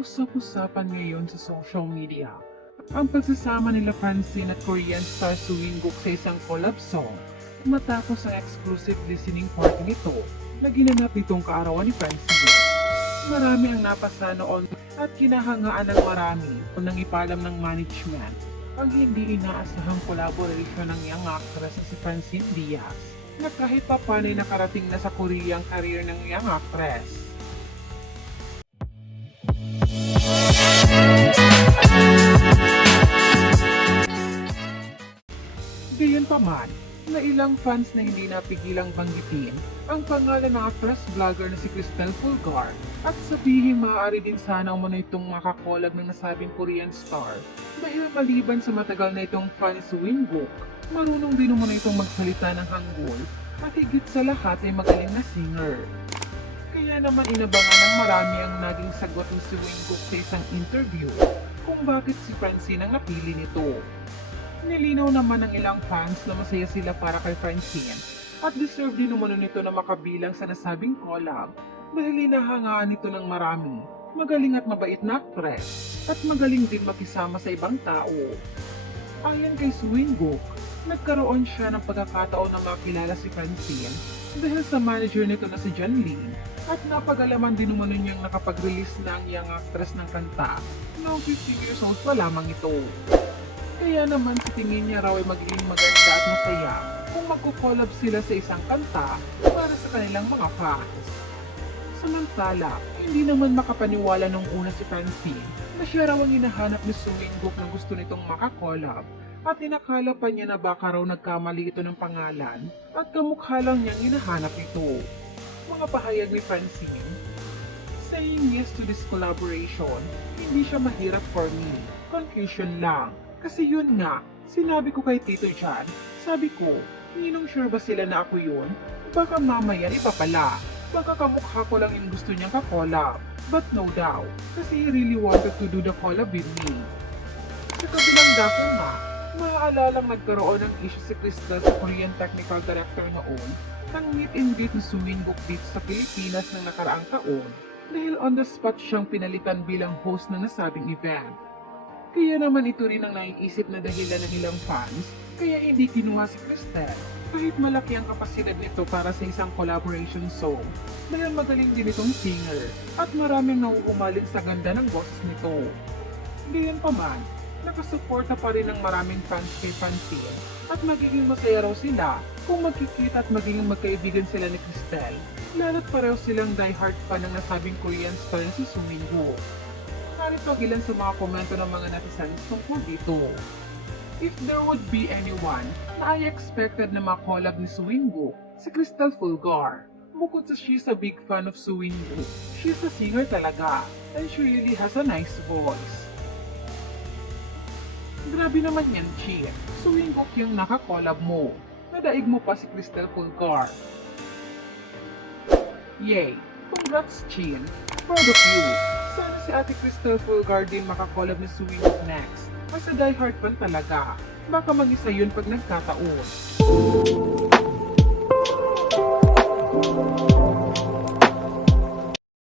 Usap-usapan ngayon sa social media ang pagsasama nila Francine at Korean star Suinguk sa isang collab song matapos ang exclusive listening party nito na ginanap itong kaarawan ni Francine. Marami ang napasa noon at kinahangaan ng marami nang ipalam ng management ang hindi inaasahang collaboration ng young actress na si Francine Diaz na kahit papanay nakarating na sa Koreang career ng young actress. Gayunpaman, na ilang fans na hindi napigilang banggitin ang pangalan ng actress vlogger na si Cristel Fulgar at sabihin maaari din sana umano itong makakolab ng nasabing Korean star dahil maliban sa matagal na itong fan ni Suinguk, marunong din umano itong magsalita ng Hangul at higit sa lahat ay magaling na singer. Kaya naman inabangan ng marami ang naging sagot ni Suinguk sa isang interview kung bakit si Francine ang napili nito. Nilinaw naman ng ilang fans na masaya sila para kay Francine at deserve din umano nito na makabilang sa nasabing collab dahil hinahangaan nito ng marami, magaling at mabait na actress at magaling din makisama sa ibang tao. Ayon kay Suinguk, nagkaroon siya ng pagkakataon na makilala si Francine dahil sa manager nito na si John Lee at napagalaman din umano niyang nakapag-release na ang young actress ng kanta noong 15 years old pa lamang ito. Kaya naman sa tingin niya raw ay magiging maganda at masaya kung magkukolab sila sa isang kanta para sa kanilang mga fans. Samantala, hindi naman makapaniwala nung una si Francine na siya raw ang hinahanap ni Suinguk na gusto nitong makakolab at inakala pa niya na baka raw nagkamali ito ng pangalan at kamukha lang niyang hinahanap ito. Mga pahayag ni Francine, saying yes to this collaboration, hindi siya mahirap for me. Confusion lang. Kasi yun nga, sinabi ko kay Tito Jan, sabi ko, ninong sure ba sila na ako yun? Baka mamaya iba pala. Baka kamukha ko lang yung gusto niyang ka-collab. But no daw, kasi he really wanted to do the collab with me. Sa kabilang dako nga, maaalalang nagkaroon ng issue si Cristel sa Korean Technical Director noon ng meet and greet ni Suinguk dito sa Pilipinas ng nakaraang taon dahil on the spot siyang pinalitan bilang host ng nasabing event. Kaya naman ito rin ang naiisip na dahilan ng ilang fans kaya hindi kinuha si Cristel kahit malaki ang kapasidad nito para sa isang collaboration song dahil magaling din itong singer at maraming nauumaling sa ganda ng boses nito. Gayunpaman, nakasuporta pa rin ng maraming fans kay Francine at magiging masaya raw sila kung magkikita at magiging magkaibigan sila ni Cristel lalo't pareho silang diehard fan ng nasabing Korean star na si Suinguk. Narito ilan sa mga komento ng mga netizens tungkol dito. If there would be anyone na I expected na makolab ni Suinguk, si Cristel Fulgar. Bukod sa she's a big fan of Suinguk, she's a singer talaga, and she really has a nice voice. Grabe naman yan, Chin. Suinguk yung nakakolab mo. Nadaig mo pa si Cristel Fulgar. Yay! Congrats, Chin! Proud of you! Sana si Ate Cristel Fulgar din makakolab ni Suinguk next. Kasi diehard fan talaga. Baka mag-isa yun pag nagkataon.